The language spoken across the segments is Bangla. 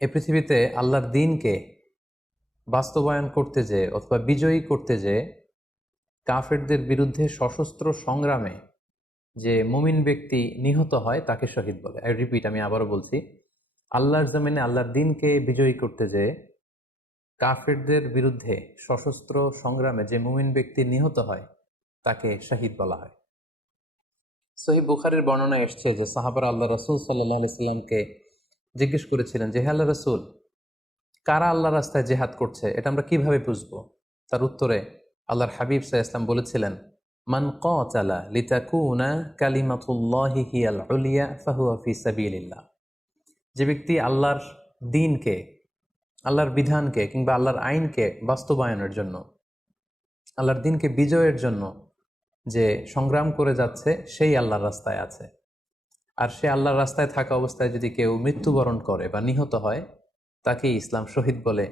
এই পৃথিবীতে আল্লাহর দ্বীনকে বাস্তবায়ন করতে যেয়ে অথবা বিজয়ী করতে যেয়ে কাফেরদের বিরুদ্ধে সশস্ত্র সংগ্রামে যে মুমিন ব্যক্তি নিহত হয় তাকে শহীদ বলে। আই রিপিট, আমি আবারও বলছি, আল্লাহর জমিনে আল্লাহর দ্বীনকে বিজয়ী করতে যেয়ে কাফেরদের বিরুদ্ধে সশস্ত্র সংগ্রামে যে মুমিন ব্যক্তি নিহত হয় তাকে শহীদ বলা হয়। সহিহ বুখারীর বর্ণনা এসছে যে সাহাবারা আল্লাহ রাসূল সাল্লাল্লাহু আলাইহি সাল্লামকে জিজ্ঞেস করেছিলেন যে, হে আল্লাহ রাসূল, কারা আল্লাহ রাস্তায় জেহাদ করছে এটা আমরা কিভাবে বুঝবো? তার উত্তরে আল্লাহর হাবিব সাল্লাল্লাহু আলাইহি সাল্লাম বলেছিলেন, মান কাতালা লিতাকুনা কালিমাতুল্লাহি হিয়াল উলিয়া ফাহুয়া ফি সাবিলিল্লাহ। যে ব্যক্তি আল্লাহর দ্বীনকে, আল্লাহর বিধানকে কিংবা আল্লাহর আইনকে বাস্তবায়নের জন্য, আল্লাহর দ্বীনকে বিজয়ের জন্য যে সংগ্রাম করে যাচ্ছে সেই আল্লাহর রাস্তায় আছে। আর সে আল্লাহর রাস্তায় থাকা অবস্থায় যদি কেউ মৃত্যুবরণ করে বা নিহত হয় তাকেই ইসলাম শহীদ বলে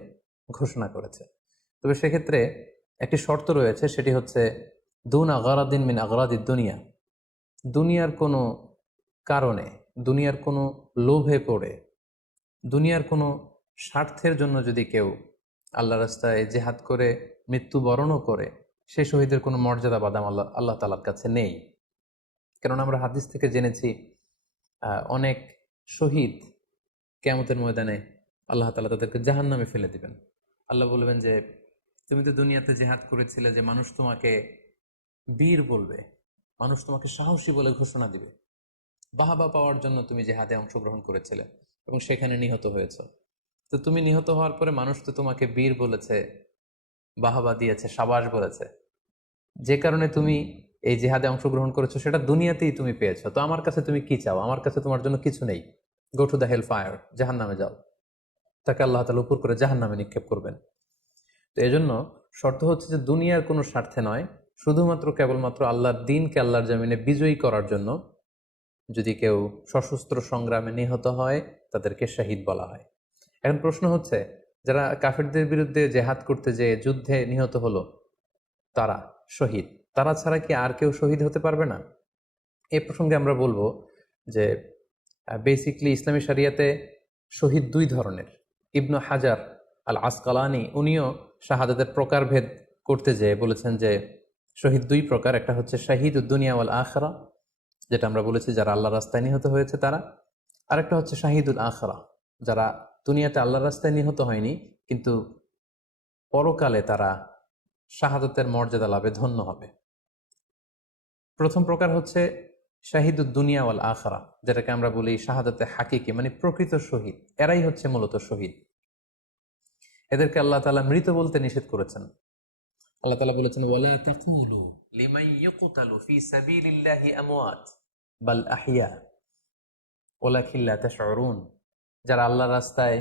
ঘোষণা করেছে। তবে সেক্ষেত্রে একটি শর্ত রয়েছে, সেটি হচ্ছে দুন আগারাদিন মিন আগারাদিদ দুনিয়া। দুনিয়ার কোনো কারণে, দুনিয়ার কোনো লোভে পড়ে, দুনিয়ার কোনো স্বার্থের জন্য যদি কেউ আল্লাহ রাস্তায় জেহাদ করে মৃত্যুবরণও করে, সে শহীদের কোনো মর্যাদা বাদাম আল্লাহ তাআলার কাছে নেই। কারণ আমরা হাদিস থেকে জেনেছি অনেক শহীদ কিয়ামতের ময়দানে আল্লাহ তাআলা তাদেরকে জাহান্নামে ফেলে দিবেন। আল্লাহ বলবেন যে, তুমি তো দুনিয়াতে জেহাদ করেছিলে যে মানুষ তোমাকে বীর বলবে, মানুষ তোমাকে সাহসী বলে ঘোষণা দিবে, বাহাবা পাওয়ার জন্য তুমি জেহাদে অংশগ্রহণ করেছিলে এবং সেখানে নিহত হয়েছ। তো তুমি নিহত হওয়ার পরে মানুষ তো তোমাকে বীর বলেছে, বাহাবা দিয়েছে, সাবাস বলেছে, যে কারণে তুমি এই জেহাদে অংশগ্রহণ করেছো সেটা দুনিয়াতেই তুমি পেয়েছো। তো আমার কাছে তুমি কি চাও? আমার কাছে তোমার জন্য কিছু নেই। Go to the hell fire, জাহান নামে যাও। তাকে আল্লাহ তাআলা উপর করে জাহান নামে নিক্ষেপ করবেন। তো এজন্য শর্ত হচ্ছে যে দুনিয়ার কোনো স্বার্থে নয়, শুধুমাত্র কেবলমাত্র আল্লাহর দ্বীনকে আল্লাহর জমিনে বিজয়ী করার জন্য যদি কেউ সশস্ত্র সংগ্রামে নিহত হয় তাদেরকে শহীদ বলা হয়। এখন প্রশ্ন হচ্ছে, যারা কাফেরদের বিরুদ্ধে জেহাদ করতে যেয়ে যুদ্ধে নিহত হলো তারা শহীদ, তারা ছাড়া কি আর কেউ শহীদ হতে পারবে না? এই প্রসঙ্গে আমরা বলবো যে বেসিকলি ইসলামী শরিয়াতে শহীদ দুই ধরনের। ইবনু হাজার আল আসকালানি উনিও শাহাদাতের প্রকারভেদ করতে যেয়ে বলেছেন যে শহীদ দুই প্রকার। একটা হচ্ছে শাহিদ উদ্দুনিয়া ওয়াল আখরা, যেটা আমরা বলেছি যারা আল্লাহ রাস্তায় নিহত হয়েছে তারা। আরেকটা হচ্ছে শাহিদুল আখরা, যারা দুনিয়াতে আল্লাহর রাস্তায় নিহত হয়নি কিন্তু পরকালে তারা শাহাদাতের মর্যাদা লাভে ধন্য হবে। প্রথম প্রকার হচ্ছে শাহিদুদ দুনিয়া ওয়াল আখরা, যেটাকে আমরা বলি শাহাদাতে হাকিকি, মানে প্রকৃত শহীদ। এরাই হচ্ছে মূলত শহীদ। এদেরকে আল্লাহ তাআলা মৃত বলতে নিষেধ করেছেন। আল্লাহ তাআলা বলেছেন, ওয়ালা তাকুলু লিমান ইয়ুকতালু ফি সাবিলিল্লাহি আমওয়াত বাল আহইয়া ওয়ালাকিন লা তাশউরুন। যারা আল্লাহর রাস্তায়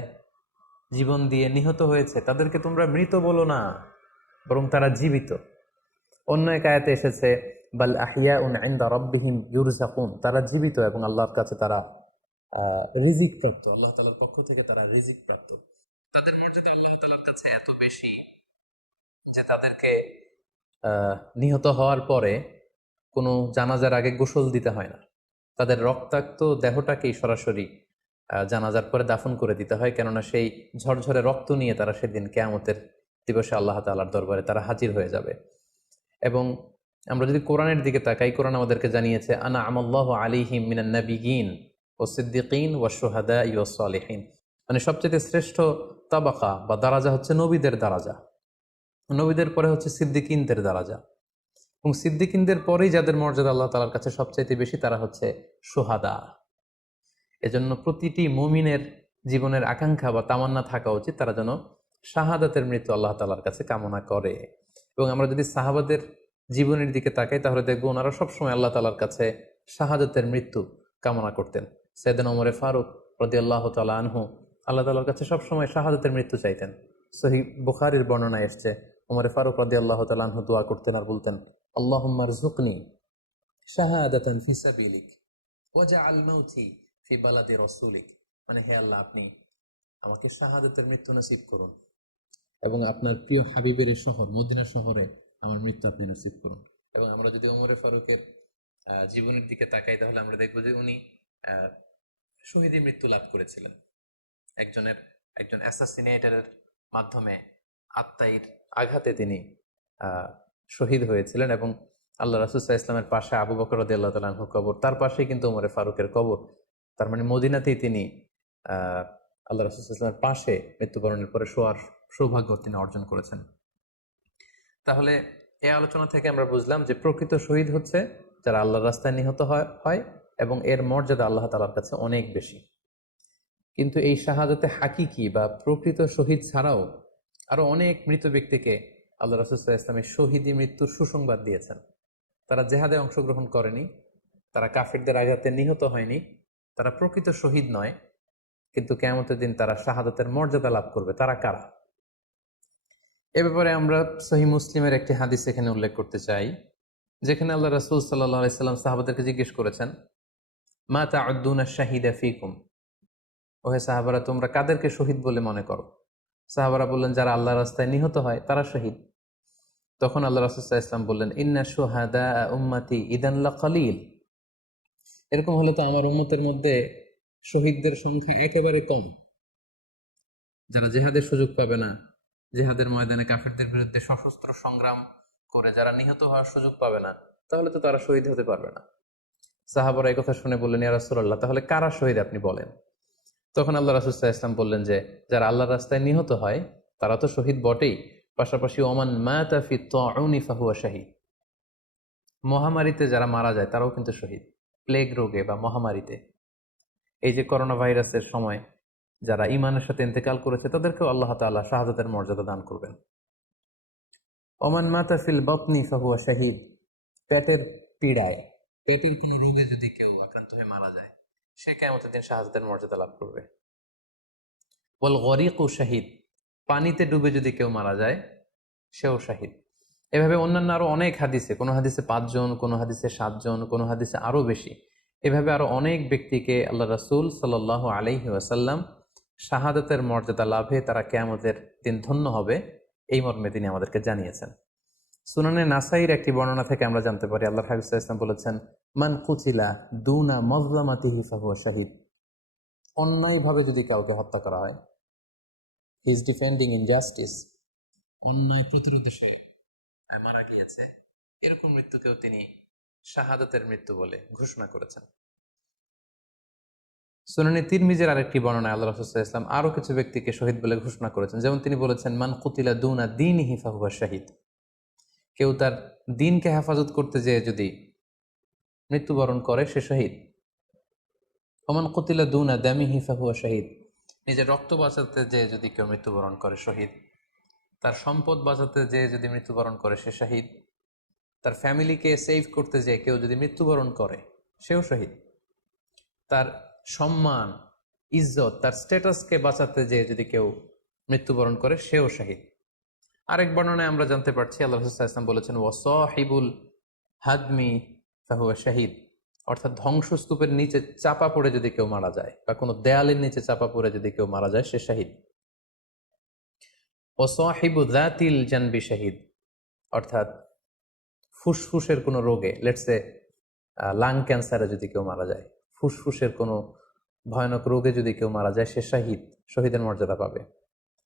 জীবন দিয়ে নিহত হয়েছে তাদেরকে তোমরা মৃত বলো না, বরং তারা জীবিত। অন্য এক আয়াতে এসেছে, বাল আহিয়াউন ইনদা রাব্বিহিম ইউরযাকুন, তারা জীবিত এবং আল্লাহর কাছে তারা রিজিক প্রাপ্ত, আল্লাহ তাআলার পক্ষ থেকে তারা রিজিক প্রাপ্ত। তাদের মর্যাদা আল্লাহ তাআলার কাছে এত বেশি যে তাদেরকে নিহত হওয়ার পরে কোনো জানাজার আগে গোসল দিতে হয় না। তাদের রক্তাক্ত দেহটাকেই সরাসরি জানাজার পরে দাফন করে দিতে হয়, কেননা সেই ঝরঝরে রক্ত নিয়ে তারা সেদিন কিয়ামতের দিবসে আল্লাহ তাআলার দরবারে তারা হাজির হয়ে যাবে। এবং আমরা যদি কোরআনের দিকে তাকাই, কোরআন আমাদেরকে জানিয়েছে, আনা আমাল্লাহু আলাইহিম মিনান নাবিয়িন ওয়াস সিদ্দিকিন ওয়াশ শুহাদাই ওয়াস সালিহিন, মানে সবচেয়ে শ্রেষ্ঠ তাবাকা বা দারাজা হচ্ছে নবীদের দারাজা, নবীদের পরে হচ্ছে সিদ্দিকিনদের দারাজা, এবং সিদ্দিকিনদের পরেই যাদের মর্যাদা আল্লাহ তাআলার কাছে সবচাইতে বেশি তারা হচ্ছে শুহাদা। এজন্য প্রতিটি মুমিনের জীবনের আকাঙ্ক্ষা বা তামান্না থাকা উচিত তারা যেন শাহাদাতের মৃত্যু আল্লাহ তাআলার কাছে কামনা করে। এবং আমরা যদি সাহাবাদের জীবনের দিকে তাকাই তাহলে দেখবো ওনারা সবসময় আল্লাহ তাআলার কাছে শাহাদাতের মৃত্যু কামনা করতেন। সাইয়েদনা ওমর ফারুক রাদিয়াল্লাহু তাআলা আনহু আল্লাহ তাআলার কাছে সবসময় শাহাদাতের মৃত্যু চাইতেন। সহিহ বুখারীর বর্ণনায় এসেছে, ওমর ফারুক রাদিয়াল্লাহু তাআলা আনহু দোয়া করতেন আর বলতেন, আল্লাহুম্মা রযুকনি শাহাদাতান ফি সাবিলিক ওয়াজআল মাউতি ফি বালাদি রাসূলিক, মানে হে আল্লাহ, আপনি আমাকে শাহাদাতের মৃত্যু নসিব করুন এবং আপনার প্রিয় হাবিবের শহর মদিনা শহরে আমার মৃত্যু আপনি নসিব করুন। এবং আমরা যদি ওমরে ফারুকের জীবনের দিকে তাকাই তাহলে আমরা দেখবো যে উনি শহীদী মৃত্যু লাভ করেছিলেন। একজনের একজন অ্যাসাসিনেটরের মাধ্যমে আত্মাইর আঘাতে তিনি শহীদ হয়েছিলেন। এবং আল্লাহ রাসূল সাল্লাল্লাহু আলাইহি ওয়াসাল্লামের পাশে আবু বকর রাদিয়াল্লাহু তাআলা আনহুর কবর, তার পাশেই কিন্তু ওমরে ফারুকের কবর। তার মানে মদিনাতেই তিনি আহ আল্লাহ রাসূল সাল্লাল্লাহু আলাইহি ওয়াসাল্লামের পাশে মৃত্যুবরণের পরে শোয়ার সৌভাগ্য তিনি অর্জন করেছেন। তাহলে এই আলোচনা থেকে আমরা বুঝলাম যে প্রকৃত শহীদ হচ্ছে যারা আল্লাহর রাস্তায় নিহত হয় এবং এর মর্যাদা আল্লাহ তাআলার কাছে অনেক বেশি। কিন্তু এই শাহাদাতে হাকিকি বা প্রকৃত শহীদ ছাড়াও আরো অনেক মৃত ব্যক্তিকে আল্লাহ রাসূল সাল্লাল্লাহু আলাইহি ওয়াসাল্লাম শহীদি মৃত্যুর সুসংবাদ দিয়েছেন। তারা জেহাদে অংশগ্রহণ করেনি, তারা কাফিরদের আঘাতে নিহত হয়নি, তারা প্রকৃত শহীদ নয়, কিন্তু কিয়ামতের দিন তারা শাহাদাতের মর্যাদা লাভ করবে। তারা কারা? এ ব্যাপারে আমরা সহিহ মুসলিমের একটি হাদিস এখানে উল্লেখ করতে চাই, যেখানে আল্লাহ রাসূল সাল্লাল্লাহু আলাইহি ওয়াসাল্লাম সাহাবাদেরকে জিজ্ঞেস করেছেন, মা তাউদ্দুনা শাহিদা ফিকুম, ওহে সাহাবারা তোমরা কাদেরকে শহীদ বলে মনে করো? সাহাবারা বললেন যারা আল্লাহর রাস্তায় নিহত হয় তারা শহীদ। তখন আল্লাহ রাসূল সাল্লাল্লাহু আলাইহি ওয়াসাল্লাম বললেন, ইন্না শুহাদা উম্মতি ইদান লাকালিল, এরকম হলে তো আমার উম্মতের মধ্যে শহীদদের সংখ্যা একেবারে কম। যারা জেহাদের সুযোগ পাবে না, জেহাদের ময়দানে কাফেরদের বিরুদ্ধে সশস্ত্র সংগ্রাম করে যারা নিহত হওয়ার সুযোগ পাবে না, তাহলে তো তারা শহীদ হতে পারবে না। সাহাবারা এই কথা শুনে বললেন, ইয়া রাসূলুল্লাহ তাহলে কারা শহীদ আপনি বলেন। তখন আল্লাহ রাসূল সাল্লাল্লাহু আলাইহি ওয়াসাল্লাম বললেন যে যারা আল্লাহর রাস্তায় নিহত হয় তারা তো শহীদ বটেই, পাশাপাশি ওমান মাতা ফি তাউনি ফাহুয়া শাহীদ, মহামারীতে যারা মারা যায় তারাও কিন্তু শহীদ। প্লেগ রোগে বা মহামারীতে, এই যে করোনা ভাইরাসের সময় যারা ঈমানের সাথে ইন্তেকাল করেছে তাদেরকেও আল্লাহ তাআলা শাহাদাতের মর্যাদা দান করবেন। ওমান মাতা ফিল বাতনি ফাহুয়া শাহীদ, পেটের পীড়ায়, পেটের কোনো রোগে যদি কেউ আক্রান্ত হয়ে মারা যায় সে কিয়ামতের দিন শাহাদাতের মর্যাদা লাভ করবে। ওয়াল গরিকু শাহীদ, পানিতে ডুবে যদি কেউ মারা যায় সেও শাহীদ। এভাবে অন্যান্য আরো অনেক হাদিসে, কোনো হাদিসে 5 জন, কোনো হাদিসে 7 জন, কোনো হাদিসে আরো বেশি, এভাবে আরো অনেক ব্যক্তিকে আল্লাহ রাসূল সাল্লাল্লাহু আলাইহি ওয়াসাল্লাম শাহাদাতের মর্যাদা লাভে তারা কিয়ামতের দিন ধন্য হবে এই মর্মে তিনি আমাদেরকে জানিয়েছেন। সুনানে নাসাইর একটি বর্ণনা থেকে আমরা জানতে পারি আল্লাহর হাবিব সাল্লাল্লাহু আলাইহি ওয়াসাল্লাম বলেছেন, মান কুতিলা দুনা মাজলামাতিহি ফাহুয়া শাহীদ, অন্যায়ভাবে যদি কাউকে হত্যা করা হয়, হি ইজ ডিফেন্ডিং ইনজাস্টিস, অন্যায় প্রতিরোধে সে মারা গিয়েছে, এরকম মৃত্যুকেও তিনি শাহাদাতের মৃত্যু বলে ঘোষণা করেছেন। সুনানে তিরমিজির আরেকটি বর্ণনায় আল্লাহ রাসূল সাল্লাল্লাহু আলাইহি ওয়াসাল্লাম আরো কিছু ব্যক্তিকে শহীদ বলে ঘোষণা করেছেন। যেমন তিনি বলেছেন, মান কুতিলা দুনা দীনিহি ফাহুয়া শাহীদ, কেউ তার দ্বীনকে হেফাজত করতে যেয়ে যদি মৃত্যুবরণ করে সে শহীদ। ওমান কুতিলা দুনা দামিহি ফাহুয়া শাহীদ, নিজের রক্ত বাঁচাতে যেয়ে যদি কেউ মৃত্যুবরণ করে শহীদ। তার সম্পদ বাঁচাতে যেয়ে যদি মৃত্যুবরণ করে সে শহীদ। তার ফ্যামিলিকে সেভ করতে যেয়ে কেউ যদি মৃত্যুবরণ করে সেও শহীদ। তার সম্মান, ইজ্জত, তার স্ট্যাটাসকে বাঁচাতে যেয়ে যদি কেউ মৃত্যুবরণ করে সেও শহীদ। আরেক বর্ণনায় আমরা জানতে পারছি আল্লাহ রাসূল সাল্লাল্লাহু আলাইহি ওয়াসাল্লাম বলেছেন, ওয়াসাহিবুল হাদমি ফাহুয়া শাহীদ, অর্থাৎ ধ্বংসস্তূপের নিচে চাপা পড়ে যদি কেউ মারা যায় বা কোনো দেয়ালের নিচে চাপা পড়ে যদি কেউ মারা যায় সে শহীদ। ওয়াসাহিবু যাতিল জানবি শাহীদ, অর্থাৎ ফুসফুসের কোনো রোগে, লেটসে লাং ক্যান্সারে যদি কেউ মারা যায়, ফুসফুসের কোনো ভয়ানক রোগে যদি কেউ মারা যায় সে শাহীদ, শহীদের মর্যাদা পাবে।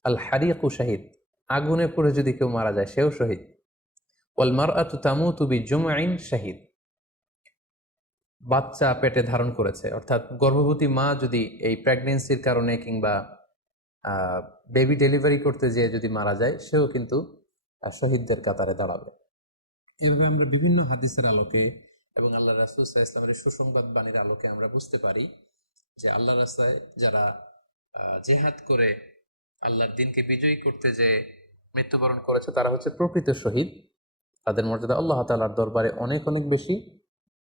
আল হারিকু শাহীদ, আগুনে পড়ে যদি কেউ মারা যায় সেও শহীদ। ওয়াল মারআতু তামুতু বিজুমঈন শাহীদ, বাচ্চা পেটে ধারণ করেছে, অর্থাৎ গর্ভবতী মা যদি এই প্রেগনেন্সির কারণে কিংবা বেবি ডেলিভারি করতে যেয়ে যদি মারা যায় সেও কিন্তু শহীদদের কাতারে দাঁড়াবে। এভাবে আমরা বিভিন্ন হাদিসের আলোকে এবং আল্লাহ রাসূল সাল্লাল্লাহু আলাইহি ওয়াসাল্লামের সুসংবাদ বাণীর আলোকে আমরা বুঝতে পারি যে আল্লাহর রাস্তায় যারা জিহাদ করে আল্লাহর দ্বীনকে বিজয়ী করতে যে মৃত্যুবরণ করেছে তারা হচ্ছে প্রকৃত শহীদ। তাদের মর্যাদা আল্লাহ তাআলার দরবারে অনেক অনেক বেশি।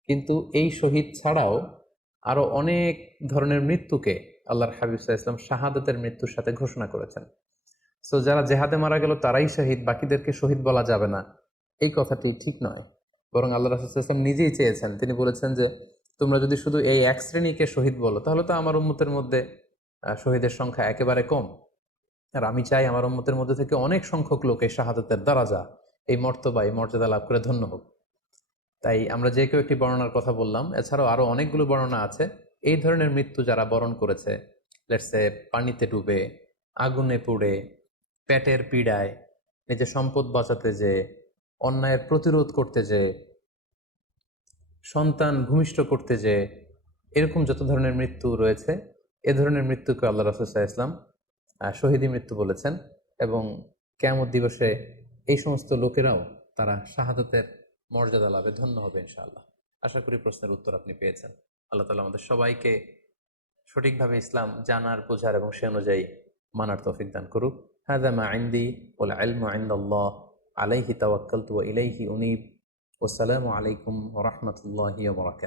কিন্তু এই শহীদ ছাড়াও আরো অনেক ধরনের মৃত্যুকে আল্লাহর হাবিব সাল্লাল্লাহু আলাইহি ওয়াসাল্লাম শাহাদাতের মৃত্যুর সাথে ঘোষণা করেছেন। সো যারা জেহাদে মারা গেল তারাই শহীদ, বাকিদেরকে শহীদ বলা যাবে না, এই কথাটি ঠিক নয়। বরং আল্লাহ রাসূল সাল্লাল্লাহু আলাইহি ওয়াসাল্লাম নিজেই চেয়েছেন, তিনি বলেছেন যে তোমরা যদি শুধু এই এক শ্রেণীকে শহীদ বলো তাহলে তো আমার উম্মতের মধ্যে শহীদের সংখ্যা একেবারে কম। আর আমি চাই আমার উম্মতের মধ্যে থেকে অনেক সংখ্যক লোক এই শাহাদাতের দারাজা, এই মর্তবা, এই মর্যাদা লাভ করে ধন্য হোক। তাই আমরা যে কেউ একটি বর্ণনার কথা বললাম, এছাড়াও আরো অনেকগুলো বর্ণনা আছে এই ধরনের মৃত্যু যারা বরণ করেছে, লেটসে পানিতে ডুবে, আগুনে পুড়ে, পেটের পীড়ায়, নিজের সম্পদ বাঁচাতে যে, অন্যায়ের প্রতিরোধ করতে যে, সন্তান ভূমিষ্ঠ করতে যে, এরকম যত ধরনের মৃত্যু রয়েছে, এ ধরনের মৃত্যুকে আল্লাহ রাসূল সাল্লাল্লাহু আলাইহি ওয়াসাল্লাম শহীদী মৃত্যু বলেছেন। এবং কিয়ামত দিবসে এই সমস্ত লোকেরাও তারা শাহাদাতের মর্যাদা লাভে ধন্য হবে ইনশাআল্লাহ। আশা করি প্রশ্নের উত্তর আপনি পেয়েছেন। আল্লাহ তাআলা আমাদের সবাইকে সঠিকভাবে ইসলাম জানার, বোঝার এবং সে অনুযায়ী মানার তৌফিক দান করুক। হাযা মা ইনদি ওয়াল ইলমু ইনদাল্লাহ আলাইহি তাওয়াক্কালতু ওয়া ইলাইহি উনীব। ওয়াসসালামু আলাইকুম ওয়া রাহমাতুল্লাহি ওয়া বারাকাতুহু।